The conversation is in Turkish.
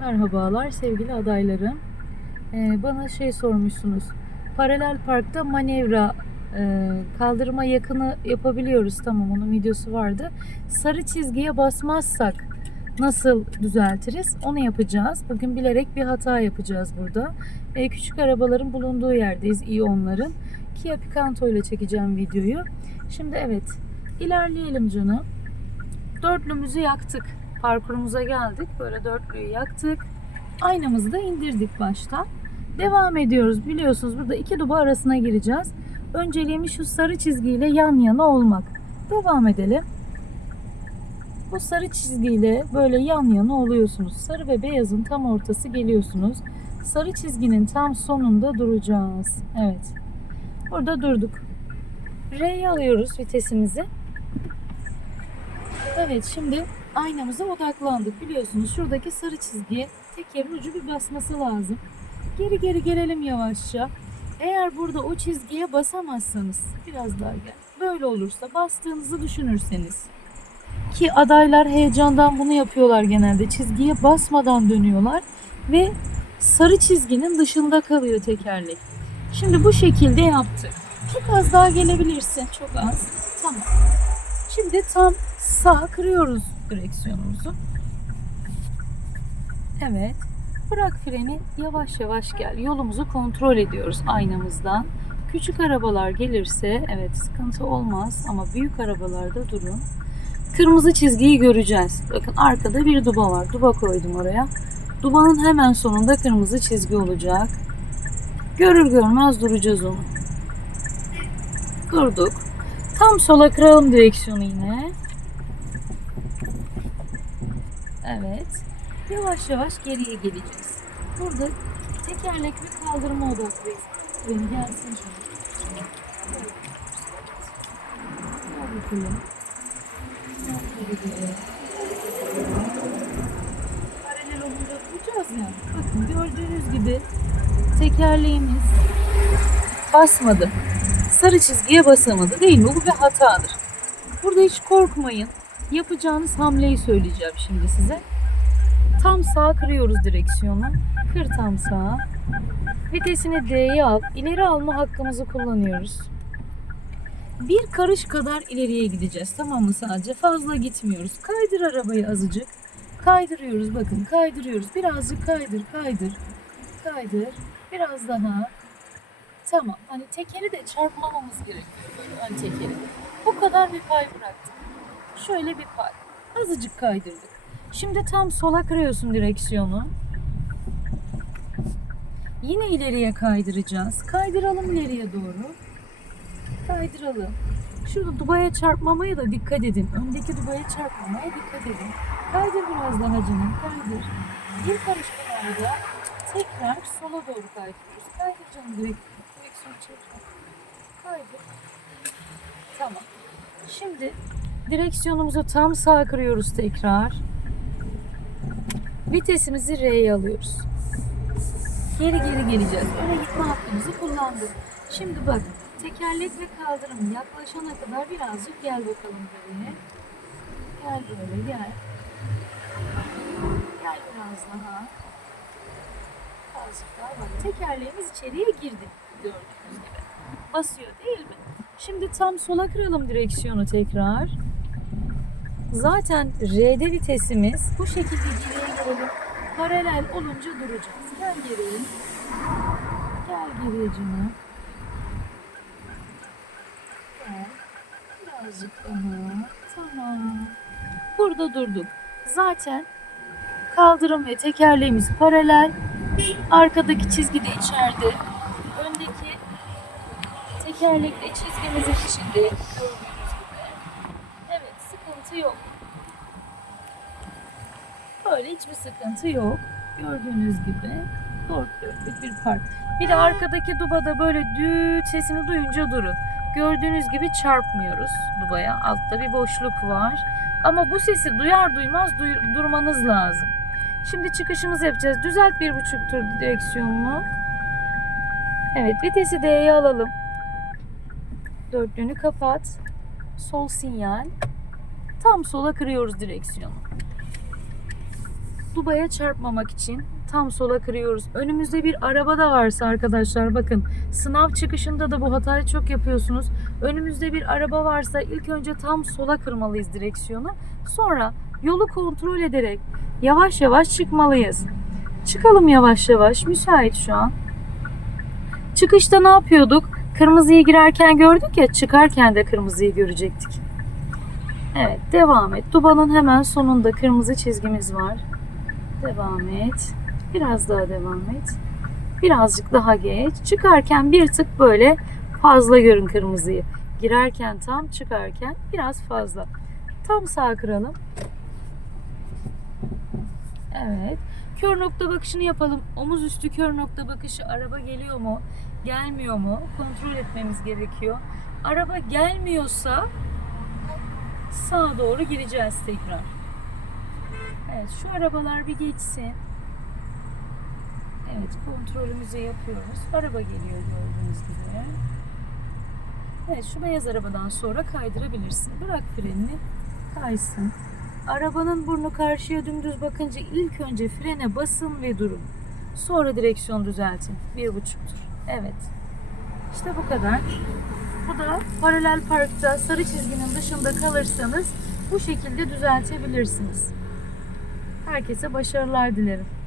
Merhabalar sevgili adaylarım. Ee, bana şey sormuşsunuz. Paralel parkta manevra e, kaldırıma yakını yapabiliyoruz. Tamam onun videosu vardı. Sarı çizgiye basmazsak nasıl düzeltiriz? Onu yapacağız. Bugün bilerek bir hata yapacağız burada. Ee, küçük arabaların bulunduğu yerdeyiz. iyi onların. Kia Picanto ile çekeceğim videoyu. Şimdi evet ilerleyelim canım. Dörtlümüzü yaktık. Parkurumuza geldik. Böyle dörtlüyü yaktık. Aynamızı da indirdik başta. Devam ediyoruz. Biliyorsunuz burada iki duba arasına gireceğiz. Önceliğimiz şu sarı çizgiyle yan yana olmak. Devam edelim. Bu sarı çizgiyle böyle yan yana oluyorsunuz. Sarı ve beyazın tam ortası geliyorsunuz. Sarı çizginin tam sonunda duracağız. Evet. Burada durduk. R'yi alıyoruz vitesimizi. Evet şimdi aynamıza odaklandık. Biliyorsunuz şuradaki sarı çizgiye tekerin ucu bir basması lazım. Geri geri gelelim yavaşça. Eğer burada o çizgiye basamazsanız biraz daha gel. Böyle olursa bastığınızı düşünürseniz ki adaylar heyecandan bunu yapıyorlar genelde. Çizgiye basmadan dönüyorlar ve sarı çizginin dışında kalıyor tekerlek. Şimdi bu şekilde yaptık. Çok az daha gelebilirsin. Çok az. Tamam. Şimdi tam sağ kırıyoruz direksiyonumuzu. Evet. Bırak freni yavaş yavaş gel. Yolumuzu kontrol ediyoruz aynamızdan. Küçük arabalar gelirse evet sıkıntı olmaz ama büyük arabalarda durun. Kırmızı çizgiyi göreceğiz. Bakın arkada bir duba var. Duba koydum oraya. Dubanın hemen sonunda kırmızı çizgi olacak. Görür görmez duracağız onu. Durduk. Tam sola kıralım direksiyonu yine. Evet. Yavaş yavaş geriye geleceğiz. Burada tekerlek ve kaldırıma odaklıyız. Beni gelsin şöyle. Gel. Paralel olunca duracağız ya. Bakın gördüğünüz gibi tekerleğimiz basmadı. Sarı çizgiye basamadı değil mi? Bu bir hatadır. Burada hiç korkmayın. Yapacağınız hamleyi söyleyeceğim şimdi size. Tam sağ kırıyoruz direksiyonu. Kır tam sağ. Vitesini D'ye al. İleri alma hakkımızı kullanıyoruz. Bir karış kadar ileriye gideceğiz. Tamam mı sadece? Fazla gitmiyoruz. Kaydır arabayı azıcık. Kaydırıyoruz bakın. Kaydırıyoruz. Birazcık kaydır, kaydır. Kaydır. Biraz daha. Tamam. Hani tekeri de çarpmamamız gerekiyor böyle ön tekeri. Bu kadar bir pay bıraktık. Şöyle bir pay. Azıcık kaydırdık. Şimdi tam sola kırıyorsun direksiyonu. Yine ileriye kaydıracağız. Kaydıralım ileriye doğru. Kaydıralım. Şurada dubaya çarpmamaya da dikkat edin. Öndeki dubaya çarpmamaya dikkat edin. Kaydır biraz daha canım. Kaydır. Bir karış kenarda tekrar sola doğru kaydırıyoruz. Kaydır canım direkt. Direksiyon çevir. Kaydır. Tamam. Şimdi direksiyonumuzu tam sağ kırıyoruz tekrar. Vitesimizi R'ye alıyoruz. Geri geri geleceğiz. Öne gitme hakkımızı kullandık. Şimdi bak tekerlek ve kaldırım yaklaşana kadar birazcık gel bakalım böyle. Gel böyle gel. Gel biraz daha. Birazcık daha bak. Tekerleğimiz içeriye girdi gördüğünüz gibi. Basıyor değil mi? Şimdi tam sola kıralım direksiyonu tekrar. Zaten R'de vitesimiz bu şekilde geriye gelelim. Paralel olunca duracağız. Gel geriye. Gel geriye canım. Birazcık daha. Tamam. Burada durduk. Zaten kaldırım ve tekerleğimiz paralel. Arkadaki çizgi de içeride. Öndeki tekerlekle çizgimizin içinde. Gördüğünüz sıkıntı yok. Böyle hiçbir sıkıntı yok. Gördüğünüz gibi dört dörtlük bir park. Bir de arkadaki dubada böyle düğüt sesini duyunca durun. Gördüğünüz gibi çarpmıyoruz dubaya. Altta bir boşluk var. Ama bu sesi duyar duymaz duy- durmanız lazım. Şimdi çıkışımızı yapacağız. Düzelt bir buçuk tur direksiyonunu. Evet vitesi D'ye alalım. Dörtlüğünü kapat. Sol sinyal. Tam sola kırıyoruz direksiyonu. Dubaya çarpmamak için tam sola kırıyoruz. Önümüzde bir araba da varsa arkadaşlar bakın sınav çıkışında da bu hatayı çok yapıyorsunuz. Önümüzde bir araba varsa ilk önce tam sola kırmalıyız direksiyonu. Sonra yolu kontrol ederek yavaş yavaş çıkmalıyız. Çıkalım yavaş yavaş. Müsait şu an. Çıkışta ne yapıyorduk? Kırmızıyı girerken gördük ya çıkarken de kırmızıyı görecektik. Evet devam et. Dubanın hemen sonunda kırmızı çizgimiz var. Devam et. Biraz daha devam et. Birazcık daha geç. Çıkarken bir tık böyle fazla görün kırmızıyı. Girerken tam çıkarken biraz fazla. Tam sağ kıralım. Evet. Kör nokta bakışını yapalım. Omuz üstü kör nokta bakışı araba geliyor mu? Gelmiyor mu? Kontrol etmemiz gerekiyor. Araba gelmiyorsa sağa doğru gireceğiz tekrar. Evet şu arabalar bir geçsin. Evet kontrolümüzü yapıyoruz. Araba geliyor gördüğünüz gibi. Evet şu beyaz arabadan sonra kaydırabilirsin. Bırak frenini kaysın. Arabanın burnu karşıya dümdüz bakınca ilk önce frene basın ve durun. Sonra direksiyon düzeltin. Bir buçuktur. Evet. İşte bu kadar. Bu da paralel parkta sarı çizginin dışında kalırsanız bu şekilde düzeltebilirsiniz. Herkese başarılar dilerim.